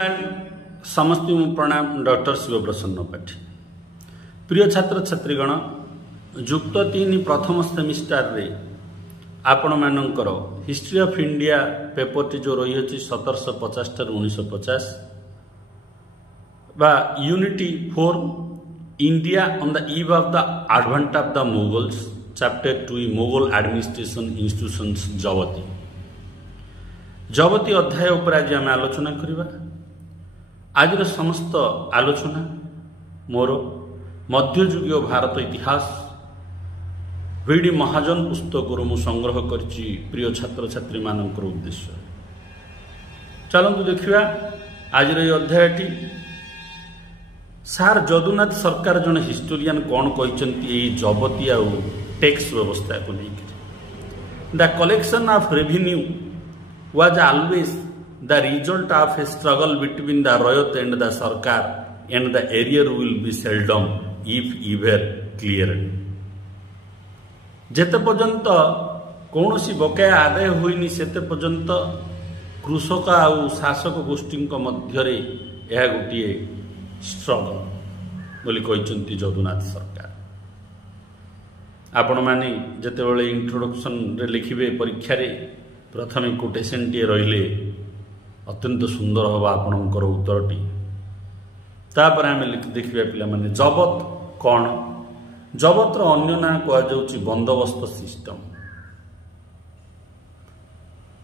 समस्त प्रणाम डॉक्टर शिवप्रसन्न पाठी। प्रिय छात्र छात्रीगण, युक्त 3 प्रथम सेमिस्टार रे आपण मानकर हिस्ट्री ऑफ इंडिया पेपर टी जो रही है 1750 ठार 1950 बा unity 4 India on the eve of the advent of the Mughals chapter 2 Mughal administration institutions zabti अध्याय उपर आज आम आलोचना करवा। आज समस्त आलोचना मोर मध्ययुगीय भारत इतिहास वीडी महाजन पुस्तक मु संग्रह करिछि प्रिय छात्र छात्री मानकर उद्देश्य। चलतु देखिया आज अध्यायटी। सार जदुनाथ सरकार जन हिस्टोरियन कौन कहते जबती आ टैक्स व्यवस्था को लेकर the collection of revenue was always the result of a struggle between the royal and the sarkar, and the area will be seldom if ever cleared. जेते पर्यंत कौनसी बकाया आदाय होइनी सेते पर्यंत कृषक आउ शासक गोष्ठी मध्य यह गोटे स्ट्रगल बोली कहते जदुनाथ सरकार। आपण माने जेतेबेले इंट्रोडक्शन रे लिखिबे परीक्षा रे प्रथम कोटेशन टी रहिले अत्यंत सुंदर हवा आपणकर उत्तरटी। तापर आम देखिए पिला माने जबत कौन। जबतर अन्य ना कहुच्छी बंदोबस्त system.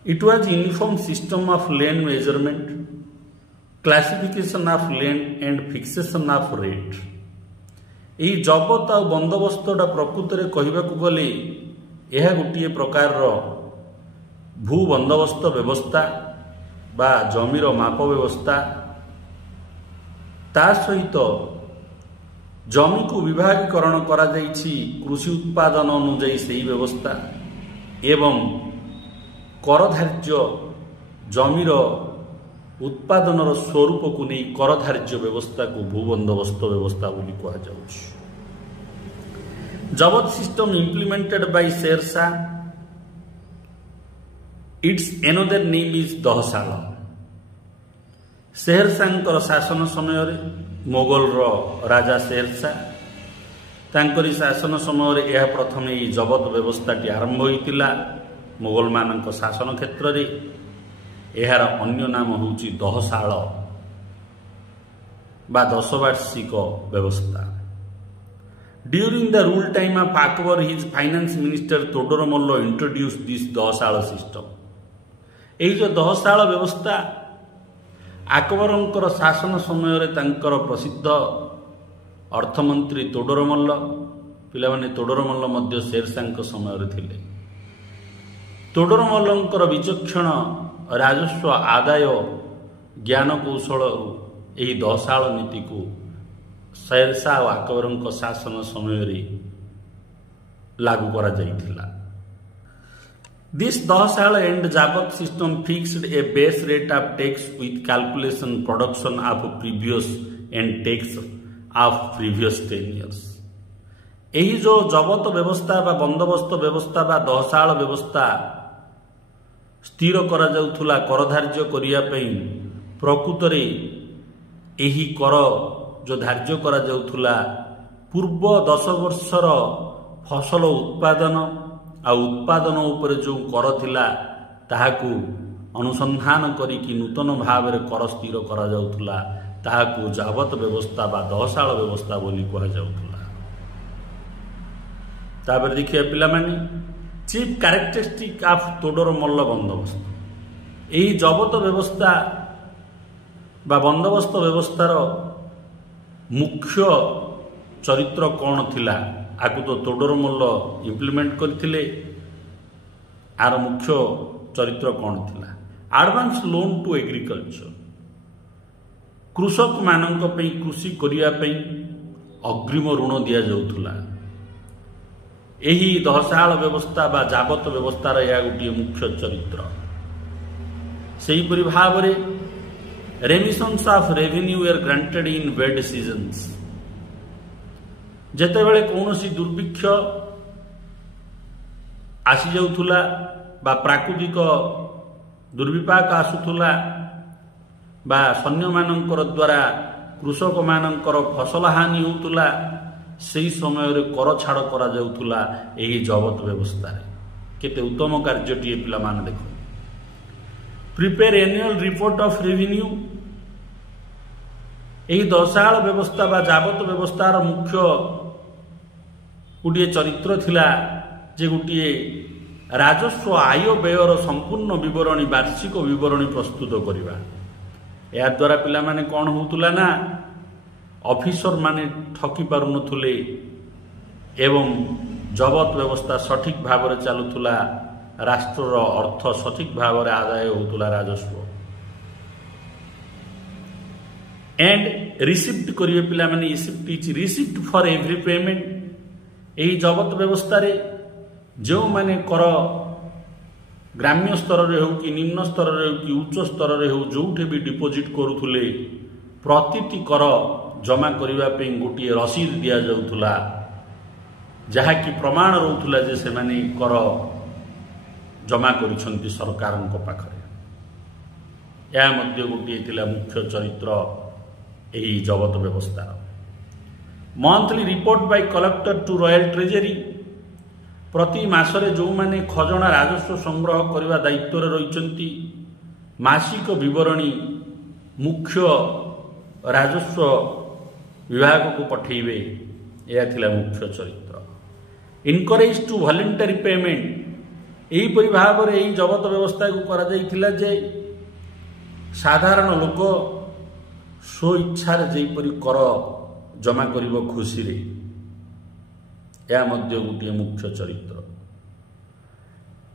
It was uniform system of land measurement, classification of land and fixation of rate. यही जबत आ बंदोबस्तटा प्रकृत में कहवाक गले यह गोटे प्रकार भू बंदोबस्त व्यवस्था बा जमीर माप व्यवस्था, ता सहित जमी को विभागीकरण करा जाइछि कृषि उत्पादन अनुଯାयी सही व्यवस्था एवं करधार्य जमीर उत्पादन स्वरूप को नहीं करधार्य व्यवस्था को भू बंदोबस्त व्यवस्था बोली कहा जाउछि। Zabt system implemented by Sher Shah, it's another name is dahsala. Sher Shah शासन समय मोगल राजा शेरशाह तांकरी शासन समय यह प्रथम ये जबत व्यवस्थाटी आरंभ होता मोगल मान शासन क्षेत्र में। यार अन्य नाम होची दहसाल बा 10 वार्षिक व्यवस्था। During the rule time of Akbar his finance minister Todarmal introduce this dahsala system. यही जो दहसाल व्यवस्था अकबरंकर शासन समय तांकर प्रसिद्ध अर्थमंत्री तोडरमल्ल, पिलामाने तोडरमल्ल मध्य शेरशाह समय थिले। तोडरमल्लंकर विचक्षण राजस्व आदाय ज्ञान कौशल यही दहसाल नीति को शेरशाह और अकबरंकर शासन समय लागू करा जाइथिला। This Dahsal and Jabat system fixed a base rate of tax with calculation production of previous and tax of previous 10 years. यही जो जबत व्यवस्था बा बंदोबस्त व्यवस्था बा दहसाल व्यवस्था स्थिर करा जाउथुला करधार्य करिया पई प्रकृत रे एही कर जो धार्य करा जाउथुला पूर्व 10 वर्षर फसल उत्पादन आ उत्पादन उपर जो कर थिला ताहाकू अनुसंधान करी नूतन भाव में कर स्थिर करा जाउथुला ताहाकू जाबत व्यवस्था बा दहसाल व्यवस्था बोली कहा जाउथुला। तापर देखिए पिला माने चीफ कैरेक्टरिस्टिक ऑफ तोडरमल्ल बंदोबस्त। यही जबत व्यवस्था बा बंदोबस्त व्यवस्थार मुख्य चरित्र कौन थिला आकु तो तोडरमल्ल इम्प्लीमेंट करथिले। आर मुख्य चरित्र कौन थिला? Advance loan to agriculture. कृषक मानक पई कृषि करिया पई अग्रिम ऋण दिया जाउथुला। एही दहसाल व्यवस्था बा जाबत व्यवस्थार या गोटे मुख्य चरित्र। सेही परि भाबरे remissions of revenue are granted in bad seasons. जेतेबेले कौनसी दुर्भिक्ष आसी जाउथुला बा प्राकृतिक दुर्विपाक आसुथुला बा सैन्यमानंकर द्वारा कृषक मानंकर फसल हानि होउतुला सेही समय रे कर छाड़ करा जाउतुला एही जबत व्यवस्था रे केते उत्तम कार्यटीए पिला मान देखो prepare annual report of revenue एही दशाल व्यवस्था बा जाबत व्यवस्थार मुख्य गोटे चरित्र थिला जे गोटे राजस्व आय व्ययर संपूर्ण विवरणी वार्षिक विवरणी प्रस्तुत करवा या द्वारा पिला माने कौन होउतुला ना ऑफिसर माने ठकी पारु नथुले एवं जबत व्यवस्था सठिक भाव में चलुला राष्ट्रर अर्थ सठिक भाव में आदाय होउतुला राजस्व एंड रिसिप्ट करिवे पिला माने रिसिप्ट फॉर एवरी पेमेंट एही जबत व्यवस्था रे जो माने कर ग्राम्य स्तर रे हो कि निम्न स्तर रे हो कि उच्च स्तर रे हो जोठे भी डिपोजिट करुथुले प्रतिटी कर जमा करिवा पे गोटे रसीद दिया जाउथुला जहा कि प्रमाण रहउथुला जे से माने कर जमा करिसंती सरकारक पाखरे या मध्य गोटे थिला मुख्य चरित्र एही जबत व्यवस्था monthly report by collector to royal treasury प्रति मासरे जो माने खजना राजस्व संग्रह करने दायित्व रही मासिक विवरणी मुख्य राजस्व विभाग को पठेबे यह थिला मुख्य चरित्र इनकरेज टू वॉलंटरी पेमेंट यहीपरि भाव में यही जबत व्यवस्था को करा जाइथिला जे साधारण लोक स्व इच्छार जेपरि कर जमा करिवो खुशी रे यह मध्य गोटे मुख्य चरित्र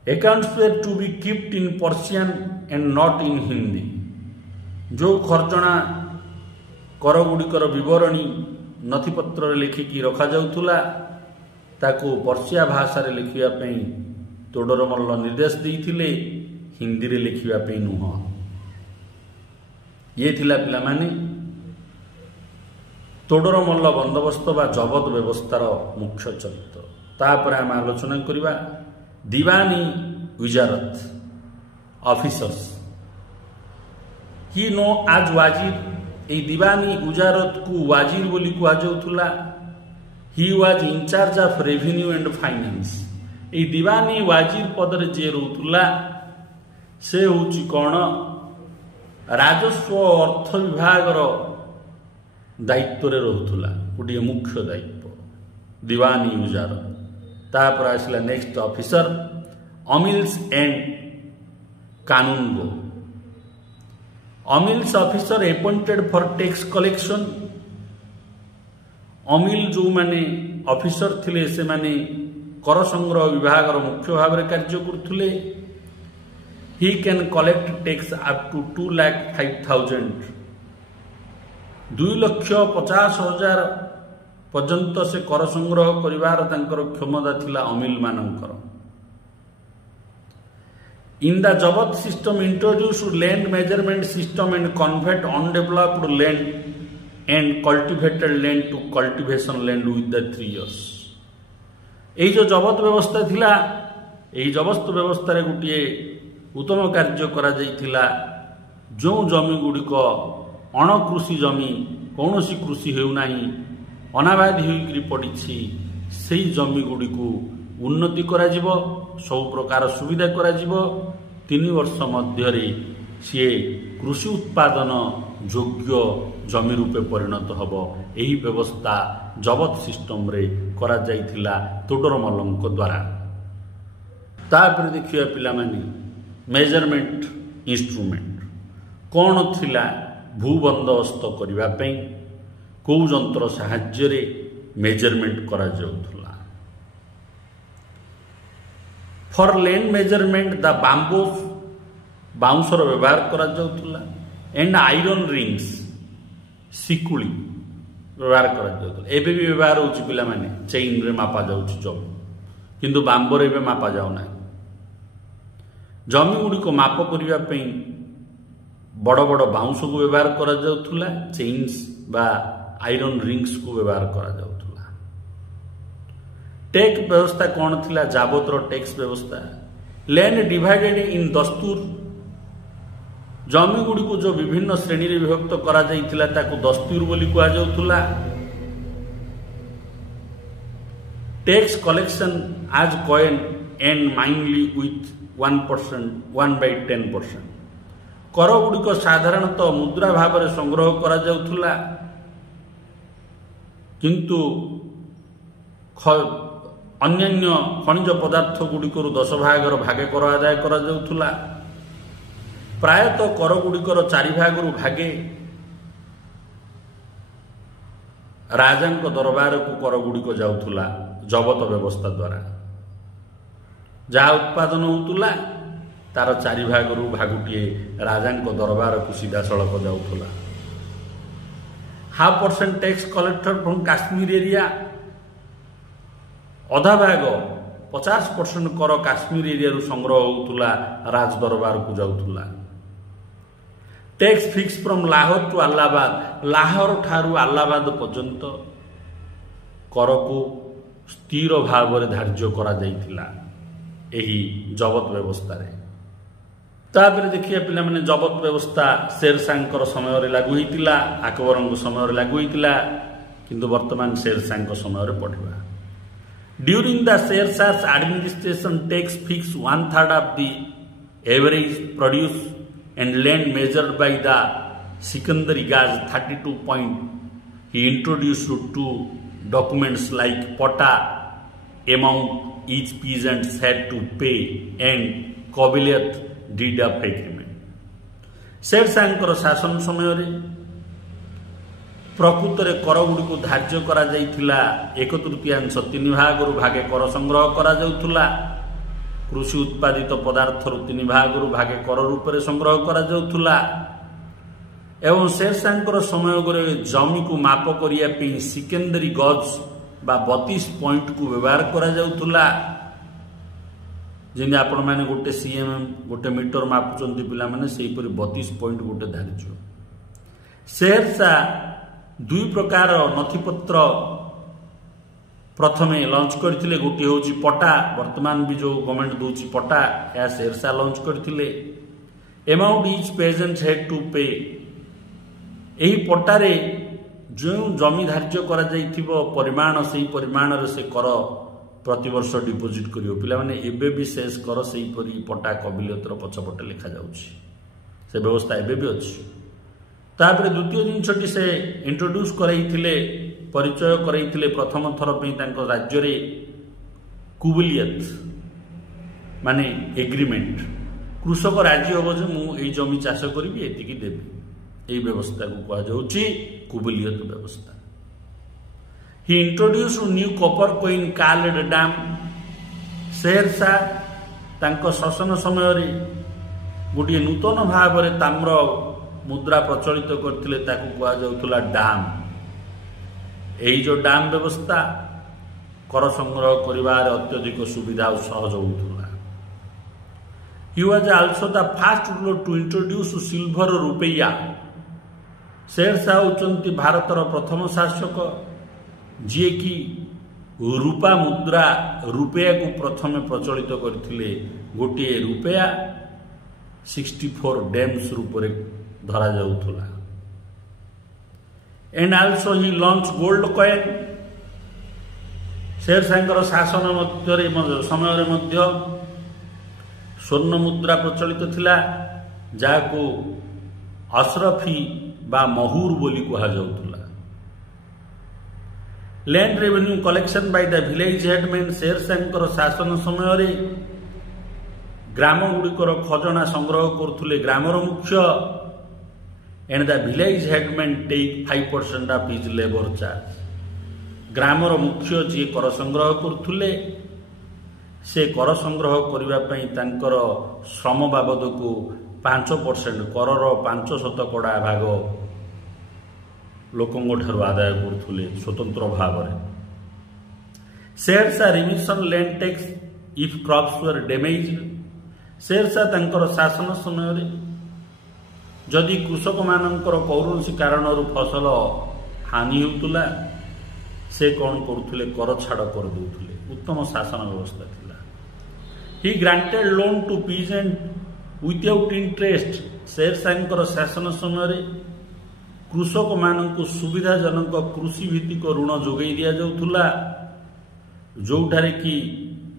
accounts were to be keeped in Persian and not in Hindi जो खर्चना कर गुड़िकर विवरणी नथिपत्र लिखिकी रखा जाउथुला ताको पर्शिया भाषा रे लिखिया पई तोडरमल्ल निर्देश देइथिले हिंदी रे लिखिया पई नुह ये थिला पिला माने तोडरमल्ल बंदोबस्त बा जबत व्यवस्थार मुख्य चरित्र तापर आम आलोचना करिबा दीवानी विजारत ऑफिसर्स ही नो आज वाजिर ए दीवानी गुजारत को वाजिर बोली कुआ जाउथुला he was in charge of revenue and finance ए दीवानी वाजिर पदरे जे रहउथुला से होची कोन राजस्व अर्थ विभागर दायित्व रे रहउथुला गोटे मुख्य दायित्व दीवानी गुजारत तापर आसला नेक्स्ट ऑफिसर अमिल्स एंड कानून गो अमिल्स officer appointed for tax collection अमिल जो माने ऑफिसर थिले से माने कर संग्रह विभाग मुख्य भाव में कार्य करथुले he can collect tax up to 2,05,000 2,50,000 पर्यंत से कर संग्रह करिवार तांकर क्षमता थिला अमिल मानंकर in the zabt system introduced land measurement system and convert undeveloped land and cultivated land to cultivation land with the 3 years एही जो जबत व्यवस्था थिला एही जबत व्यवस्था रे गुटिए उत्तम कार्य करा जाइथिला जो जमी गुड़िक अणकृषि जमी कौन कृषि हेउना अनाबादी होकर पड़ी से जमी गुड़ी को उन्नति करा जिवो सब प्रकार सुविधा करा जिवो 3 वर्ष मध्य सी कृषि उत्पादन योग्य जमी रूपे परिणत हब यही व्यवस्था जबत सिस्टम रे करा जाइथिला तोडरमल्लଙ୍କ द्वारा तापर देखिया पिला माने मेजरमेंट इंस्ट्रूमेंट कौन थिला भू बंदोबस्त करबा पई कौ जंत्र साहाय्य रे मेजरमेंट करा जाउथुला for land measurement the bamboo bouncer व्यवहार करा जाउथुला एंड आयरन रिंग्स सिकुली व्यवहार करा जाउथुला एबे भी व्यवहार होची पिला माने चेन रे मापा जाउची जमी किंतु बांबो रे एबे मापा जाउ ना जमी गुडी को माप करिवा पई बड़ बड़ बाउंस को व्यवहार करा जाउथुला चेन्स बा आयरन रिंग्स को व्यवहार करा जाउथुला टैक्स व्यवस्था कौन थिला जाबतर टैक्स व्यवस्था लैंड डिवाइडेड इन दस्तूर जमी गुड़ी जो विभिन्न श्रेणी रे विभक्त करा जाइथिला ताकू दस्तूर बोली कुआ जाउथुला। टैक्स कलेक्शन आज कॉइन एंड माइनली विथ 1%, 1/10%। कर गुड़िक साधारणतः मुद्रा भाव में संग्रह करा जाउथुला, किंतु अन्यान्य खनिज पदार्थ गुड़िकर 10 भागर भागे कर आदाय करा जाउथुला। प्रायतः कर गुड़िकर 4 भागरु भागे राजांक दरबार को कर गुड़िक जाउथुला जबत व्यवस्था द्वारा। जहाँ उत्पादन होउतुला तार 4 भागरु भागुटिए राजांक दरबार को सीधा सड़क जाउथुला। 0.5% tax collected from Kashmir area, अधा भाग 50% कर काश्मीर एरिया संग्रह होउतुला राज दरबार को जाउतुला। Tax fix from Lahore to Allahabad, Lahore ठारू अलाहाबाद पर्यंत कर को स्थिर भाव में धार्य करा जाइथिला एही जबत व्यवस्था रे। तापर देखिए पिला माने जबत व्यवस्था शेरशाह समय रे लागू होइतिला, अकबर समय रे लागू होइतिला, किंतु वर्तमान शेरशाह समय रे पढ़िबा। ड्यूरिंग द शेरशाह's administration, tax fixed 1/3 of the average produce and land measured by the Sikandari Gaz 32 point. He introduced 2 documents like pata amount each peasant had to pay and Qabiliyat deed of agreement. Sher Shah शासन समय रे प्रकृत रे कर गुड़ी को धार्य करा जाइथिला 1/3 3 भागरु भागे कर संग्रह करा जाउथुला। कृषि उत्पादित पदार्थ 3 भागरु भागे कर रूप में संग्रह करा जाउथुला। एवं शेरशाह समय जमी को माप करिया पे सिकंदरी गज बा 32 पॉइंट को व्यवहार करा जाउथुला। जिन आपण माने गोटे सीएम गोटे मीटर मापुचंती पिला माने सेही परि 32 पॉइंट गोटे धार्य। शेरशाह 2 प्रकार नथिपत्र प्रथमे लॉन्च करथिले। गोटे होची पटा, वर्तमान भी जो गवर्नमेंट दोची पटा, या शेरशाह लॉन्च करथिले। Amount each peasant had to pay, एही पटारे जो जमी धार्य करा जाइथिबो परिमाण सेही परिमाण रे से कर प्रति वर्ष डिपोजिट करियो। पिला माने एबे भी शेष कर सेही परि पटा कबिलियतर पछपटे लिखा जाउछि, से व्यवस्था एबे भी अछि। तापर द्वितीय जिनसटी से इंट्रोड्यूस कराइथिले, परिचय कराइथिले प्रथम थर पे तांको राज्य रे कुबिलियत माने एग्रीमेंट। कृषक राजी होबो जे मु एई जमी चाष करिबी एतिकी देबी, एई व्यवस्था को कहा जाउछि कुबिलियत व्यवस्था। He introduce new copper coin called dam. Sher Shah तांको शासन समय रे गोटे नूतन भाव रे ताम्र मुद्रा प्रचलित करथिले, ताकू कहा जाउथुला डैम। एही जो डैम व्यवस्था कर संग्रह करिवार अत्यधिक सुविधा और सहज होउथुला। He was also the first ruler to introduce silver rupiya. Sher Shah होचंती भारतर प्रथम शासक जे कि रूपा मुद्रा रुपया को प्रथमे प्रचलित करथिले। गोटे रुपया 64 डैम्स रूप रे धरा जाउथुला। And also he launch gold coin. Sher Shah शासन समय मध्य स्वर्ण मुद्रा प्रचलित थिला, जाको अशरफी बा महूर बोली कहा जाउथुला। Land revenue collection by the village headman. Sher Shah शासन समय ग्राम गुड़िकर खजना संग्रह करुले ग्रामर मुख्य। And the village headman take 5% of his labour charge. ग्रामर मुख्य जी कर संग्रह करुले, से कर संग्रह करने तांकर श्रम बाबद को 5% करर 5% भाग लोकों ठारू आदाय करुले स्वतंत्र भाव में। Sher Shah remission land tax if crops were damaged. Sher Shah तांकर शासन समय जदि कृषक मानकर कौरसी कारण फसल हानि होउतुला, से कौन करुले कर छाड़ कर दूले। उत्तम शासन व्यवस्था थिला। He granted loan to peasant without interest Sher Shah शासन समय कृषक मानू सुविधाजनक कृषि भित्तिक ऋण जोगाई दि जाउथुला, जोठारे कि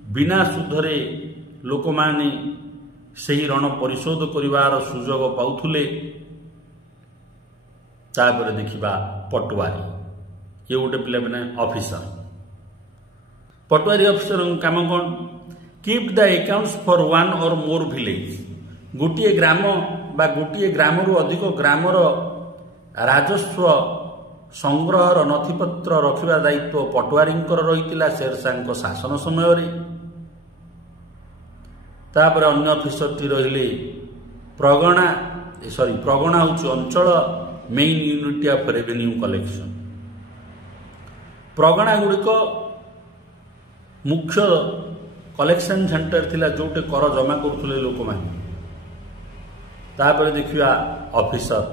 बिना सुधरे लोक माने सही ऋण परिशोध करिवार सुजोग पाउथुले। तापर देखिबा पटवारी, ये गोटे पिला माने ऑफिसर। पटवारी ऑफिसर काम कौन? Keep the accounts for one और मोर विलेज। गोटे ग्राम बा गोटे ग्राम रु अधिक ग्रामर राजस्व संग्रहर नथिपत्र रखिबा दायित्व पटवारी रही शेरशाह शासन समय। तापर अन्य ऑफिसरटी रहिले प्रगणा प्रगणा हूँ अंचल main unit of revenue collection. Pargana गुड़िक मुख्य कलेक्शन सेंटर थिला जोटे कर जमा करुले लोक माने। तापर देखिया officer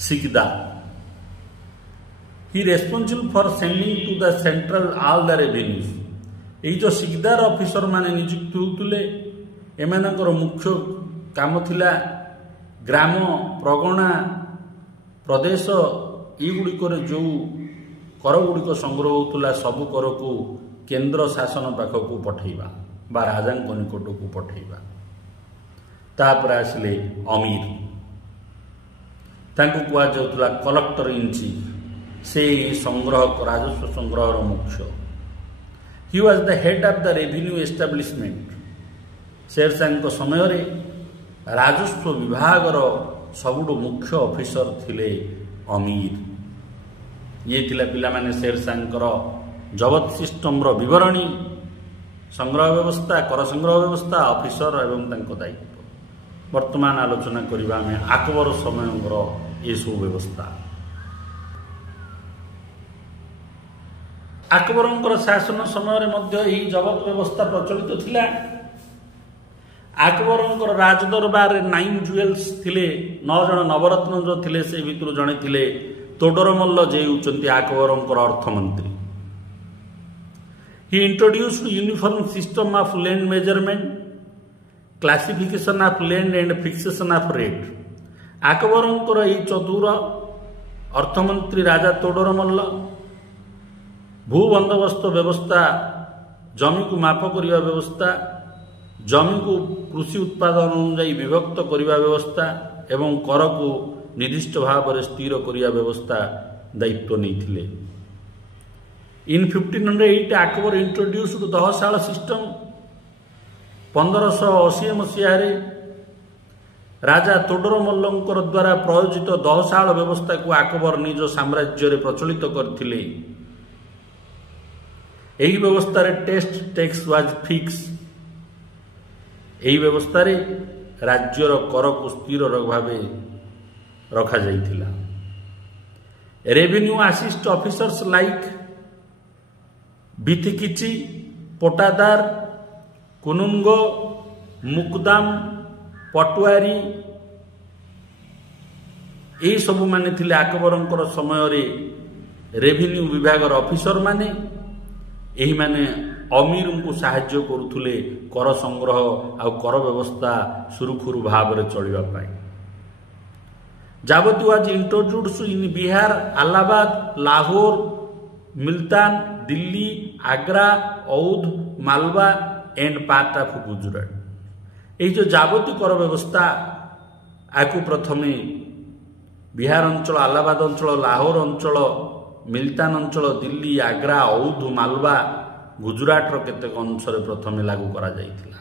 Sikdar, he responsible for sending to the central all the revenues. ये जो सिकदार ऑफिसर माने नियुक्त होउतले एमानकर मुख्य काम थिला ग्राम प्रगणा प्रदेश युड़िक जो कर गुड़िक संग्रह होता सबु कर को केंद्र शासन पाखक पठेबा बा राजा निकट को पठेबा। तापर आसिले अमीर, तांको कुआ जाउतला कलेक्टर इन चीफ। से संग्रह राजस्व संग्रहर मुख्य। He was the head of the revenue establishment. Sher Shah समय राजस्व विभागर सबुठु मुख्य ऑफिसर थिले अमीर। ये थिला पिला माने शेरशाह जबत सिस्टम रो विवरणी, संग्रह व्यवस्था, कर संग्रह व्यवस्था, ऑफिसर एवं तांको दायित्व। वर्तमान आलोचना करिबा में अकबर समय ये सब व्यवस्था। अकबर शासन समय यही जबत व्यवस्था प्रचलित थिला। अकबर राजदरबार 9 ज्वेल्स थिले, 9 जन नवरत्न जो थिले से भितर जड़े थिले तोडरमल्ल जे होउचंती अकबर अर्थमंत्री। He introduced uniform system of land measurement, classification of land and fixation of rate. Akbar यही चतुर अर्थमंत्री राजा तोडरमल्ल भू बंदोबस्त व्यवस्था, जमी को माप करिवा व्यवस्था, जमी को कृषि उत्पादन अनुसार विभक्त करिवा व्यवस्था एवं कर को निर्दिष्ट भाव में स्थिर करिवा व्यवस्था दायित्व नहीं। इन 1508 अकबर इंट्रोड्यूस्ड दहशाल सिस्टम। 1580 मसीह राजा तोडरमल्ल द्वारा प्रयोजित दहशाल व्यवस्था को अकबर निज साम्राज्य प्रचलित करथिले। यही व्यवस्था टेस्ट टैक्स वाज फिक्स। यही व्यवस्था राज्यर कर को स्थिर भाव रखा जाइथिला। रेवेन्यू असिस्ट ऑफिसर्स लाइक बिथिकिची, पोटादार, कुनुंगो, मुकदाम, पटवारी यही सबू माने थिले अकबर समय रेवेन्यू विभाग ऑफिसर माने। यही माने अमीर को साहाय्य करुथुले कर संग्रह आ कर व्यवस्था सुरुखुरु भाव में चलिबा पाई। Zabti was introduced in Bihar, Allahabad, Lahore, Multan, Delhi, Agra, Awadh, Malwa and part of Gujarat. ये जो जावती कर व्यवस्था आपको प्रथमे बिहार अंचल, अलाहाबाद अंचल, लाहौर अंचल, मुल्तान अंचल, दिल्ली, आग्रा, औध, मालवा, गुजरात केतेक अंश प्रथमे लागू करा जाइथिला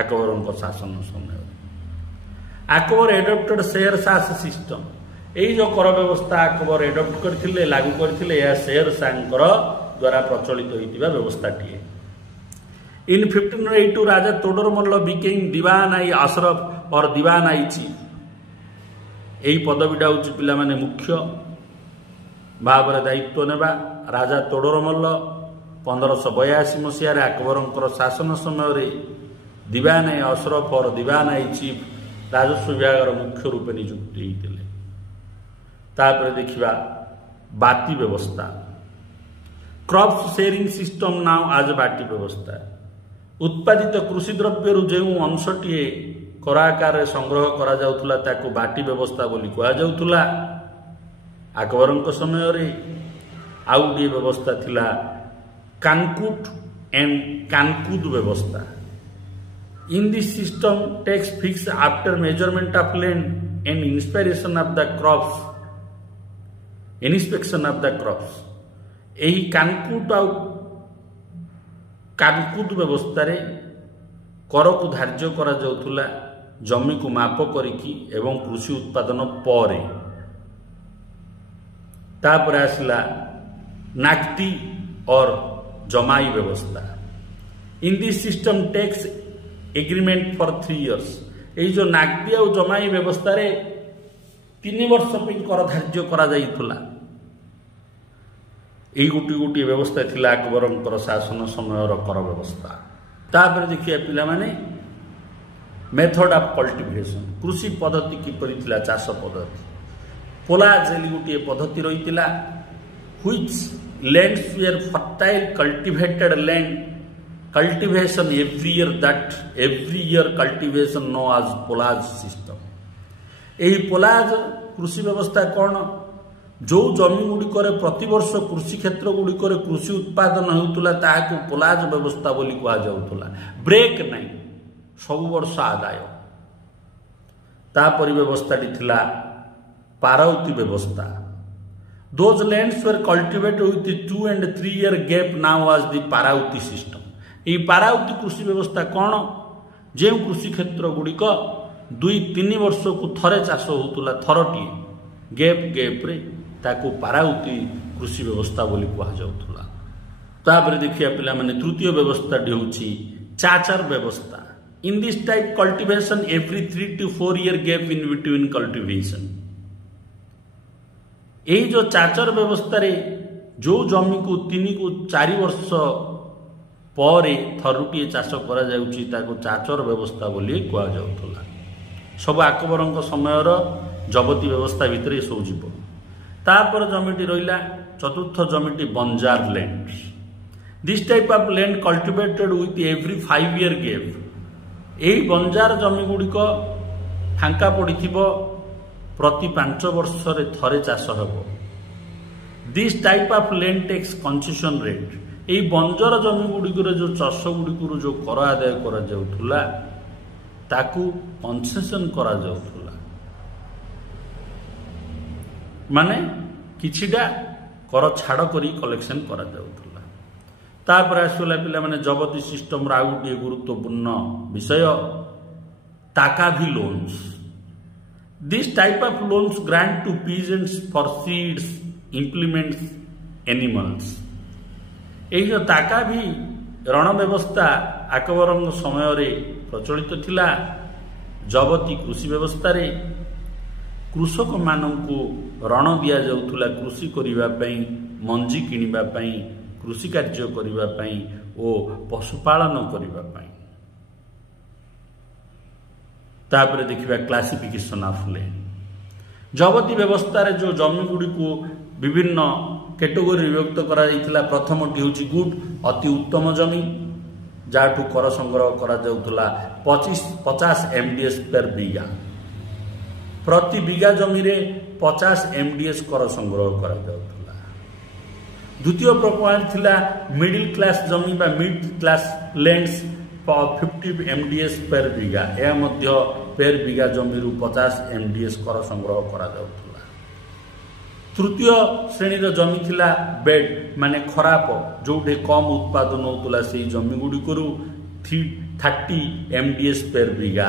अकबर शासन समय। Akbar adapted Sher Shah system. यही जो कर व्यवस्था अकबर एडप्ट करथिले, लागू करथिले, यह शेरशाह द्वारा प्रचलित होइतिबा व्यवस्थाटीए। इन 1582 राजा तोडरमल्ल बिकेम दीवान आई अशरफ और दीवान आई चीफ। यही पदवीटा हूँ पिला माने मुख्य भाव में दायित्व नेबा। राजा तोडरमल्ल 1582 मसीह अकबर शासन समय दीवान आई अशरफ और दीवान आई चीफ राजस्व विभाग मुख्य रूप नियुक्त होते। तापर देखिबा बाती व्यवस्था। क्रॉप्स शेयरिंग सिस्टम नाउ आज बाटी व्यवस्था। उत्पादित कृषि द्रव्य जो अंशटीए कर आकार संग्रह करा जाउथुला ताकू बाटी व्यवस्था बोली कहा जाउथुला। अकबरଙ୍କ ସମୟରେ ଆଉ ଗୋଟିଏ ବ୍ୟବସ୍ଥା ଥିଲା कानकुट एंड कानकुद व्यवस्था। In this system tax fix after measurement of land and inspiration of the crops inspection of the crops. यही कानकुट आउ कानकुद व्यवस्था रे कर को धार्य करा जाउथुला जमी को माप करिकी एवं कृषि उत्पादन परे। तापर आसला नाक्ती और जमाई व्यवस्था। In this system tax agreement for 3 years। ये जो नाक्ती और जमाई व्यवस्था रे 3 वर्ष पे कर धार्य करा जाइथुला। यही गोटी गोटी व्यवस्था थिला अकबरଙ୍କର शासन समयर कर व्यवस्था। तापर देखिए पिला माने मेथड ऑफ कल्टिवेशन कृषि पद्धति किपरि थिला चाष पद्धति। पोलाज गोटे पद्धति रही which lands were fertile cultivated land cultivation every year cultivation no आज पोलाज सिस्टम। यही पोलाज कृषि व्यवस्था कौन जो जमी गुड़िक प्रति वर्ष कृषि क्षेत्र गुड़िक कृषि उत्पादन होता ताकू पोलाज व्यवस्था बोली कहा जाउथुला। ब्रेक नहीं सब वर्ष आदाय। तापरि व्यवस्थाटी थिला पाराउती व्यवस्था। Those lands were cultivated with 2 and 3 year gap now आज दी पाराउती सिस्टम। ये पाराउती कृषि व्यवस्था कौन जो कृषि क्षेत्र गुड़िक 2-3 वर्ष को थरे चाष होता थरटी गैप रे ताकू पाराउती कृषि व्यवस्था बोली कहा जाउथुला। तापर देखिया पिला माने तृतीय व्यवस्थाटी होची चाचर व्यवस्था। In this type cultivation every 3 to 4 year gap in between cultivation. यही जो चाचर व्यवस्था रे जो जमी को 3-4 वर्ष पर थरुटी चाष करा जाउची ताकू चाचर व्यवस्था बोली कहा जाउथुला। सब अकबरଙ୍କ ସମୟର जबती व्यवस्था भितर सब जीव। तापर जमीटी रहिला चतुर्थ जमीटी banjar land. This type of land cultivated with every 5 year gap. यही बंजार जमी गुड़िक फांका पड़िथिबो प्रति 5 वर्ष रे थरे चाष हेबो। This type of land tax concession rate. यही बंजर जमी गुड़िकर जो चाष गुड़िकर जो कर आदाय करा जाउथुला ताकू कंसेशन करा जाउथुला माने किछिटा कर छाड़ करी कलेक्शन करा जाउथुला। तापर आसला पिला माने जबती सिस्टम रा गोटे गुरुत्वपूर्ण विषय taccavi loans. This type of loans grant to peasants for seeds implements animals. यही जो ताकाभी रण व्यवस्था अकबरଙ୍କ ସମୟରେ प्रचलित थिला। जबती कृषि व्यवस्था रे कृषक मानंकु रण दिया जाउथुला कृषि करिबा पई मंजी किनिबा पई कृषि कार्य करिबा पई ओ पशुपालन करिबा पई। तापर देखिबा क्लासिफिकेशन ऑफ लैंड। जबती व्यवस्था रे जो जमी गुडी को विभिन्न कैटेगरी विभक्त करा जाइथिला। प्रथमटी होची गुड अति उत्तम जमी जाठू कर संग्रह करा जाउथुला 50 MDS पर बीघा। प्रति बीघा जमी रे 50 MDS कर संग्रह करा जाउथुला। द्वितीय प्रकार थिला मिडिल क्लास जमी बा मिड क्लास लैंड्स 50 MDS पर बीघा। यह मध्य पर बीघा जमी रु 50 MDS कर संग्रह करा जाउथुला। तृतीय श्रेणी जमी थिला बेड माने खराब जोटे कम उत्पादन होता से जमी गुड़िक 30 MDS पर बीघा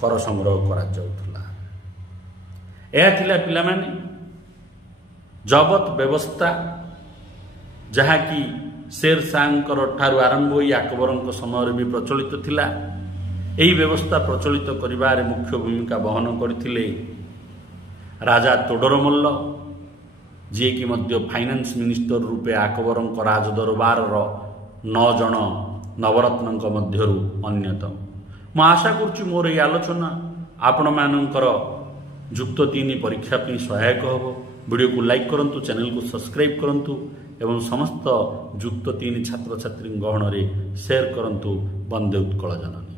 कर संग्रह करा जाउथुला। यह थिला पिला माने जबत व्यवस्था जहाँकि शेर शाहଙ୍କର ଠାରୁ आरंभ होई अकबरଙ୍କ ସମୟରେ भी प्रचलित थिला। यही व्यवस्था प्रचलित करिबारे मुख्य भूमिका बहन करथिले राजा तोडरमल्ल जी कि मध्य फाइनान्स मिनिस्टर रूपे अकबरଙ୍କ राज दरबार 9 जन नवरत्नଙ୍କ मध्यरु अन्यतम। मु आशा करुच्ची मोर ये आलोचना आपण मानकर युक्त 3 परीक्षा पे सहायक होबो। वीडियो को लाइक करंतु, चैनल को सब्सक्राइब करंतु एवं समस्त युक्त 3 छात्र छात्री गहन रे शेयर करंतु। वंदे उत्कल जननी।